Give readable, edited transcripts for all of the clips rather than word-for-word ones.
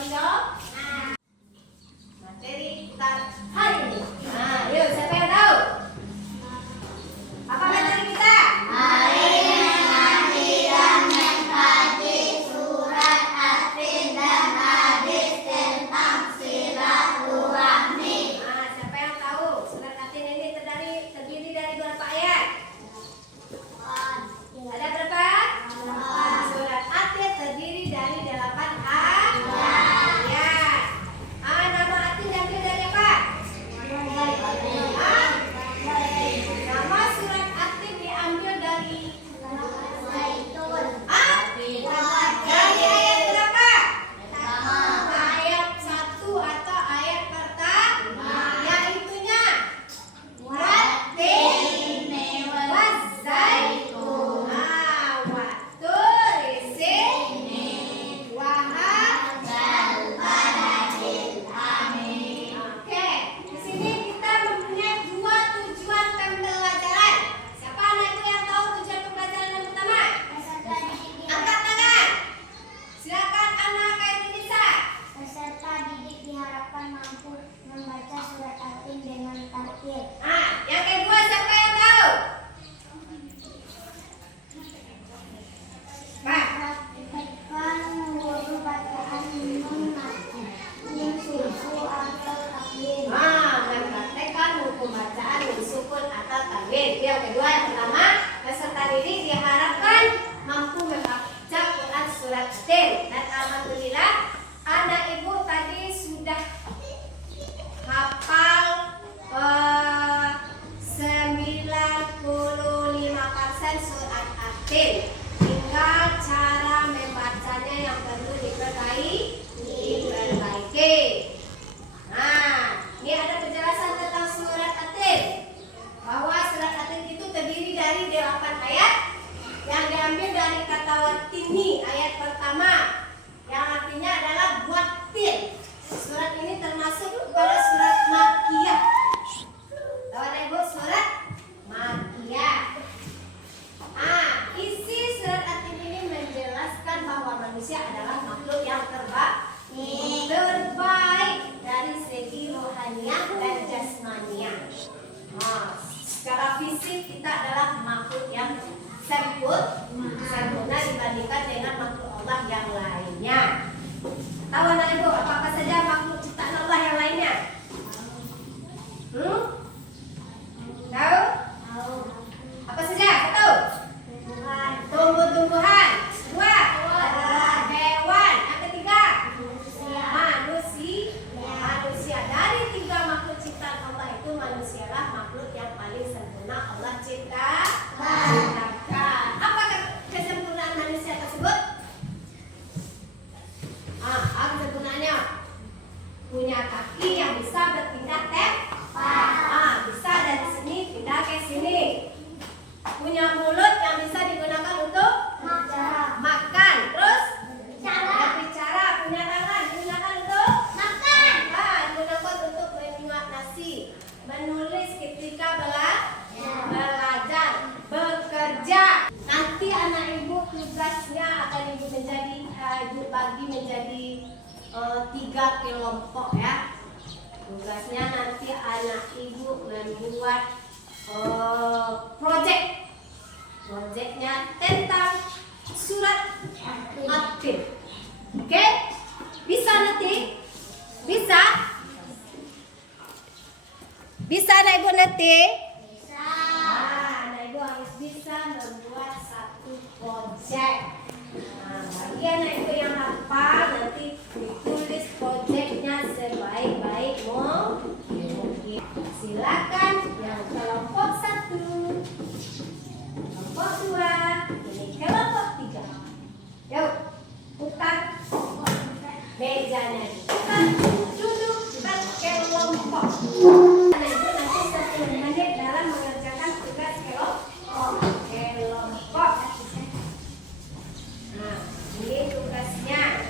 Tahu materi kita hari ini. Nah, yuk siapa yang tahu? Apa materi kita? Mari mengerti dan mengkaji surat At-Tin dan hadis tentang silaturahmi. Nah, siapa yang tahu? Surat At-Tin ini terdiri dari berapa ayat? Ada berapa? Surat At-Tin terdiri dari 8 ayat. Nama At-Tin diambil dari apa? Nama surat At-Tin diambil dari dari ayat berapa? Ayat 1 atau ayat pertama, yaitunya Wat-Tin waz-Zaitun. Wat-Tur Sin wahadzal baladil amin. Oke, di sini kita mempunyai 2 tujuan pembelajaran. Siapa anak itu yang tahu tujuan pembelajaran yang pertama? Angkat tangan. Silakan anak Kaifinisa. Peserta didik diharapkan mampu membaca surat At-Tin dengan tartil. Yang kedua siapa yang tahu? Pak. Praktekkan guru bacaan nun susu atau takwin. Mempraktekkan hukum bacaan min sukun atau tanwin. Yang kedua, yang pertama, peserta didik diharapkan mampu membaca Quran surat At-Tin. Dan alhamdulillah, anak ibu tadi sudah hafal 95% surat At-Tin. Tinggal cara membacanya yang perlu diperbaiki. Nah, ini ada penjelasan tentang surat At-Tin. Bahwa surat At-Tin itu terdiri dari 8 ayat yang diambil dari kata watini ayat pertama, yang artinya adalah buat tin. Surat ini termasuk pada surat Makkiyah. Tahu ada ibu surat Makkiyah. Isi surat At-Tin ini menjelaskan bahwa manusia adalah makhluk yang terbaik dari segi rohaniah dan jasmaniah. Secara fisik kita adalah makhluk yang sempurna dibandingkan dengan makhluk Allah yang lainnya. Tahu anak ibu apa saja makhluk ciptaan Allah yang lainnya? Tahu? Apa saja? Tahu? Tumbuh-tumbuhan. Dua. Hewan. Yang ketiga? Manusia. Dari 3 makhluk ciptaan Allah itu, manusialah makhluk yang paling sempurna Allah ciptakan. Apa kesempurnaan manusia tersebut? Apa kesempurnaannya? Punya kaki yang bisa berpindah tepat. Bisa dari sini pindah ke sini. Punya mulut yang bisa digunakan untuk makan. Terus berbicara. Punya tangan digunakan untuk makan. Digunakan untuk menyuap nasi. Menulis ketika belajar. Bekerja. Nanti anak ibu tugasnya akan ibu bagi menjadi 3 kelompok ya. Tugasnya nanti anak ibu membuat Projectnya tentang surat At-Tin. Oke? Bisa nanti? Bisa? Bisa anak ibu nanti? Bisa. Anak ibu harus bisa membuat satu project. Bagi anak ibu yang hafal, nanti ditulis projectnya sebaik-baik mungkin. Silakan yang kelompok 1, kelompok 2, ini kelompok 3. Yuk, putar mejanya. Duduk berkelompok. Anak ibu nanti 10 menit dalam mengerjakan tugas kelompok. Ini tugasnya.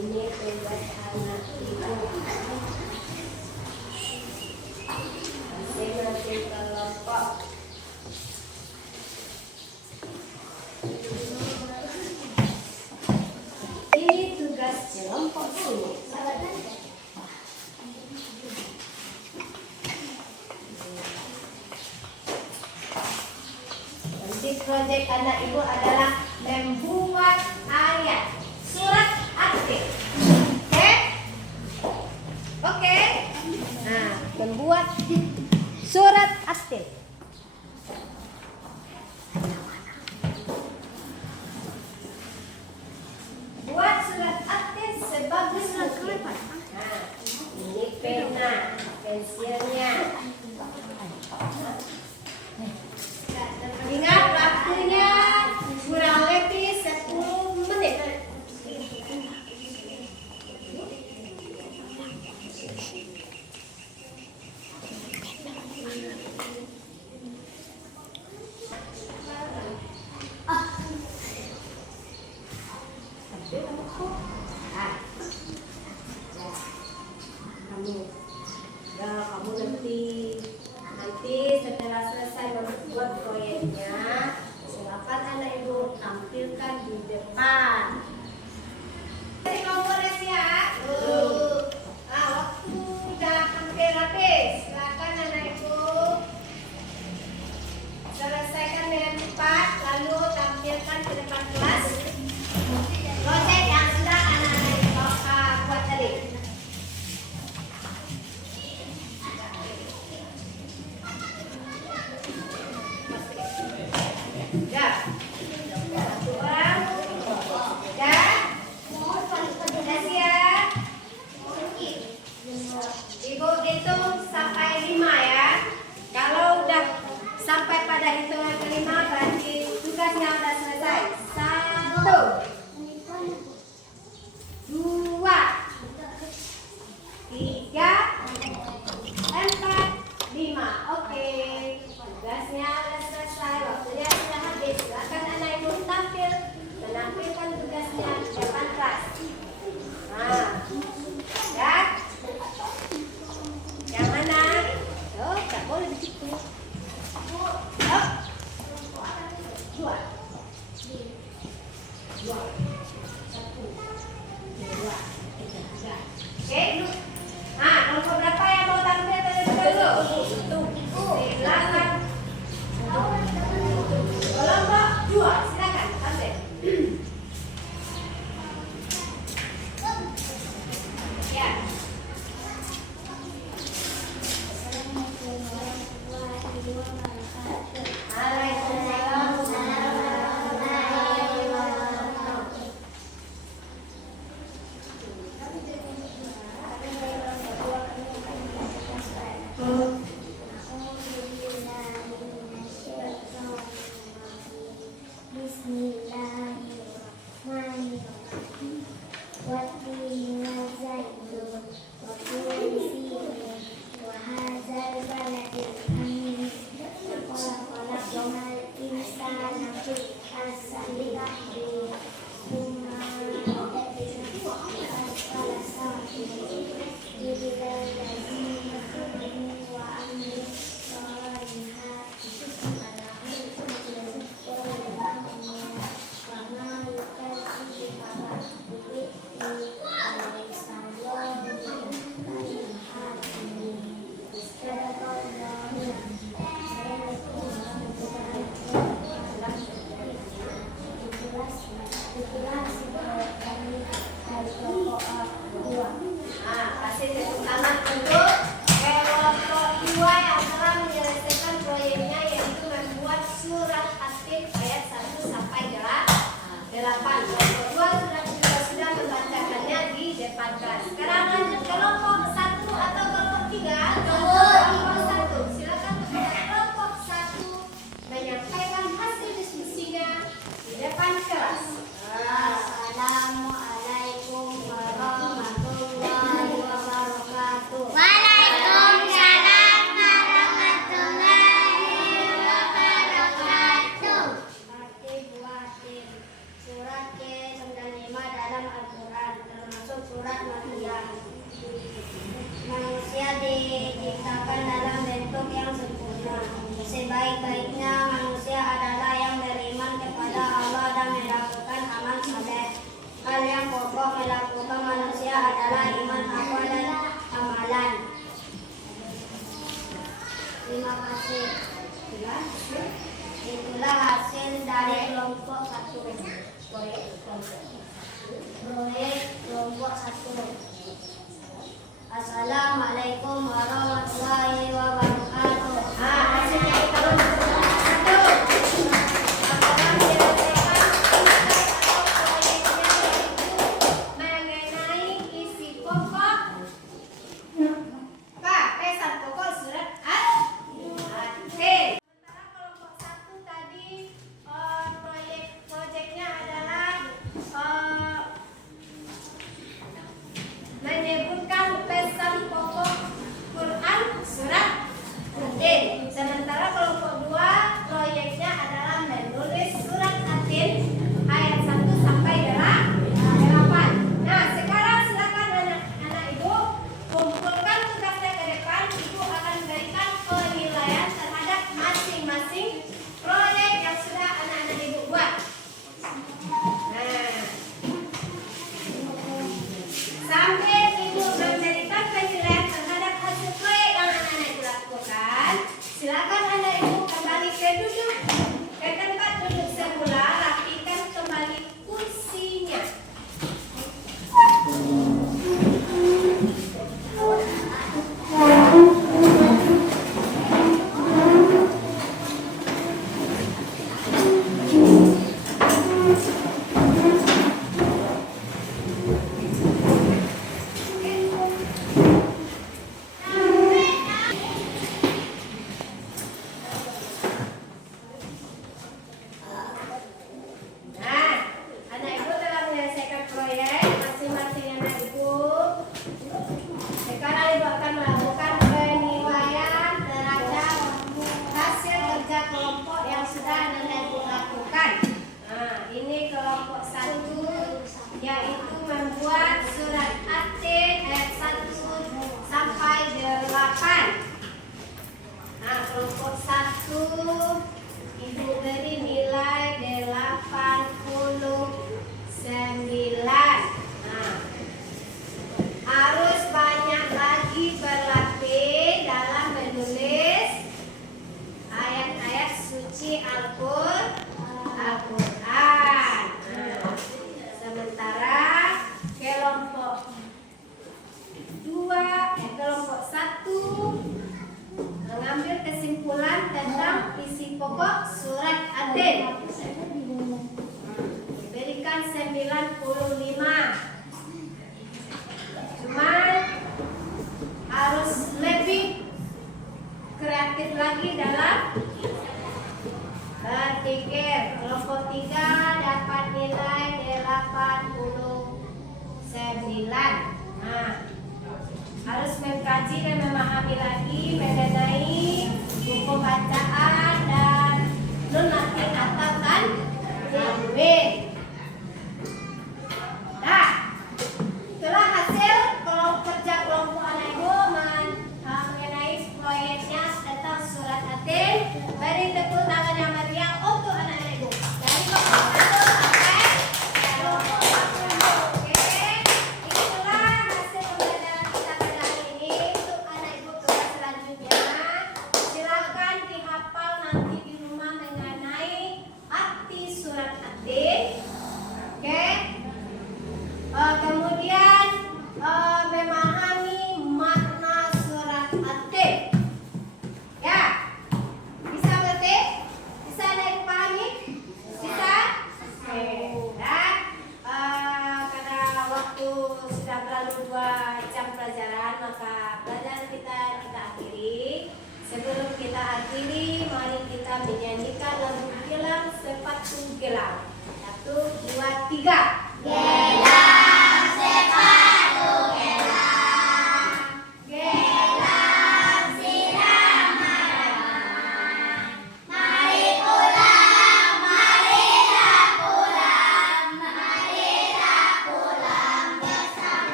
Ini tugas anak ibu. Masing-masing kelompok proyek anak ibu adalah membuat ayat surat aktif. Oke? Oke? Nah, membuat surat aktif. Buat surat aktif sebagus mungkin. Nah, ini pena, pensilnya. Ingat waktunya kurang lebih 10 menit. Kamu nanti setelah selesai membuat proyeknya, silakan anak ibu tampilkan di depan. Jadi kompores ya. Waktu udah hampir habis. Silakan anak ibu selesaikan dengan cepat, lalu tampilkan ke depan kelas. Proyek yang sudah anak-anak ibu buat tadi. Ya. Satu orang. Ya. Kasih ya. Ibu hitung sampai 5 ya. Kalau udah sampai pada hitungan kelima berarti tugasnya udah selesai. 1, 2, 3, 4, 5. Oke. Tugasnya udah selesai, waktunya sudah habis. Silakan anak ibu menampilkan tugasnya di depan kelas. Nah, ya. Yang mana? Oh, tak boleh di situ. Oh. 2. 2. 1. 2. 3. Oke, nah, kelompok berapa yang mau tampil terlebih dahulu? Silakan. Kelompok 2, silakan tampil. Ya. Waalaikumsalam warahmatullahi wabarakatuh. Bismillahirrahmanirrahim. Wattini wazaitun wa turi sinin wa hadzal baladil amin. Khalaqal insana fi ahsani taqwim. Tsumma asfala safilin. Illal ladzina amanu wa amilus solihati. Kasih tepuk tangan untuk kelompok 2 yang telah menyelesaikan proyeknya, yaitu membuat surat aktif ayat 1 sampai 8. Kelompok 2 sudah membacakannya di depan kelas. Sekarang lanjut kelompok 1 atau kelompok 3? Kelompok 1. Silakan kepada kelompok 1 menyampaikan hasil diskusinya di depan kelas. Assalamualaikum warahmatullahi wabarakatuh. Waalaikumsalam warahmatullahi wabarakatuh. Arti buatin surat ke-95 dalam Al-Quran, termasuk surat Maryam. Manusia diciptakan dalam bentuk yang sempurna. Sebaik-baiknya manusia adalah yang beriman kepada Allah dan melakukan amal saleh. Hal yang pokok melakukan manusia adalah iman, akal, dan amalan. Terima kasih. Itulah hasil dari kelompok 1. Proyek kelompok 1. Assalamualaikum warahmatullahi wabarakatuh. Hasilnya kita kelompok 1. Apakah menyelesaikan proyeknya yaitu mengenai isi pokok pesan pokok surat At-Tin. Sementara kelompok 1 tadi proyeknya adalah menyebutkan pesan pokok Quran surat At-Tin. Sementara kelompok 2 proyeknya adalah menulis surat At-Tin ayat 1 sampai 8. Nah, sekarang silakan anak-anak ibu kumpulkan tugasnya ke depan. Ibu akan memberikan penilaian terhadap masing-masing proyek yang sudah anak-anak ibu buat. Nah, sambil ibu memberikan penilaian terhadap hasil proyek yang anak-anak ibu lakukan, silakan anak ibu kembali ke tempat duduk semula, rapikan kembali kursinya. Nah, anak ibu telah menyelesaikan proyek masing-masing anak ibu. Sekarang ibu akan melakukan penilaian terhadap hasil kerja kelompok yang sudah anak ibu lakukan. Nah, ini kelompok 1 yaitu membuat surat At-Tin ayat 1 sampai 8. Nah, kelompok 1 ibu beri nilai 89. Nah, harus banyak lagi berlatih dalam menulis ayat-ayat suci Al-Quran. Nah, sementara kelompok 1 mengambil kesimpulan tentang isi pokok surat At-Tin. Diberikan 95. Cuman harus lebih kreatif lagi dalam berpikir. Kelompok 3 dapat nilai 89. Nah, harus mengkaji dan memahami lagi mengenai buku bacaan dan nun latin atau tanwin. Nah, itulah hasil kerja kelompok anak ibu mengenai proyeknya tentang surat At-Tin. Beri tepuk tangan yang meriah